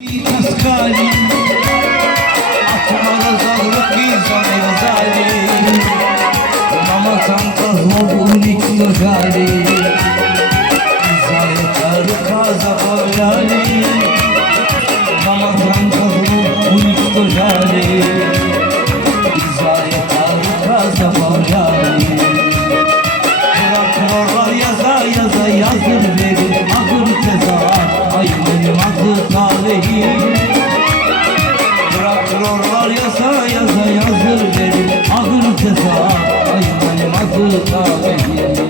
Taskali, atmala zallık izane zali, mama tanka hobunik tozali, izane tarıka zavalali, mama tanka hobunik tozali, izane tarıka zavalali. Bırakırlar yaza yaza yazır verir ağır ceza, ay benim adı talihim. Bırakırlar yaza yaza yazır verir ağır ceza, ay benim adı talihim.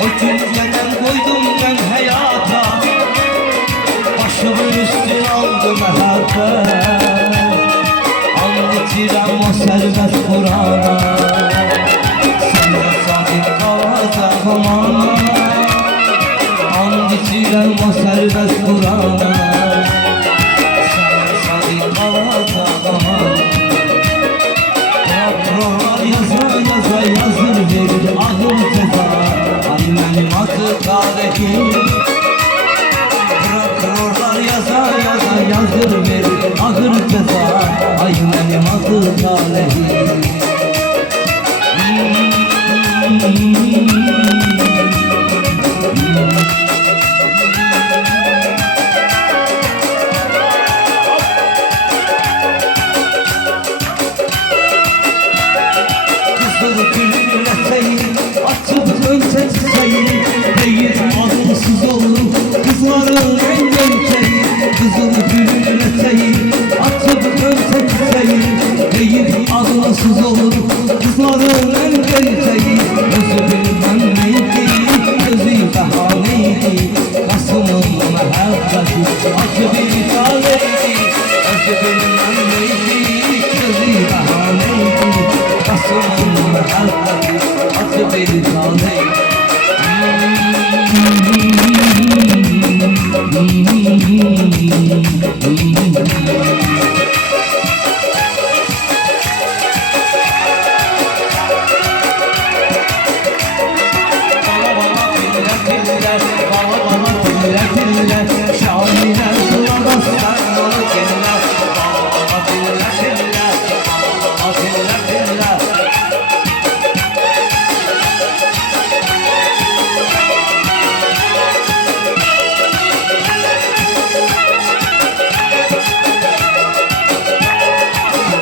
O cümleden koydum ben hayata, başımın üstüne aldım mehabbet. Anlatırım o serbest Kur'an'a, sana sadık kalacağım ana. Anlatırım o serbest Kur'an'a, sana sadık kalacağım ana. Bırakırlar yaza yaza yazır verir ağır ceza, benim adı talihim. Bırakırlar yaza yaza yazır verir ağır ceza, ay benim adı talihim. Kızıl gülüyle seyir açıp önce çiçeği, değil adınsız olur kızların en gençeği. Kızıl gülüyle seyir açıp önce çiçeği, değil adınsız olur kızların en gençeği. Özü bilmem neydi, özü bahaneydi, Kasım'ın mehabbeti acı bir taleydi. Özü bilmem neydi, özü bahaneydi, Kasım'ın mehabbeti acı bir taleydi.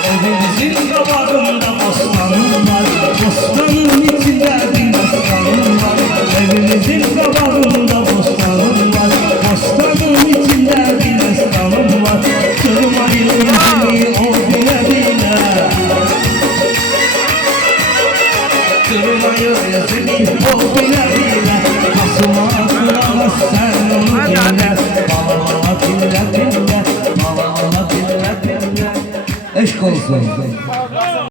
Evimizin kabağında bostanım var, bostanın içinde bir bostanım var. Evimizin kabağında bostanım var, bostanın içinde bir bostanım var. Kırmayın yüzünü o bile bile, kırmayın yüzünü o bile bile. Kasıma kıramaz sen onu dinle, bana dinle dinle, bana dinle dinle. Eşk olsun.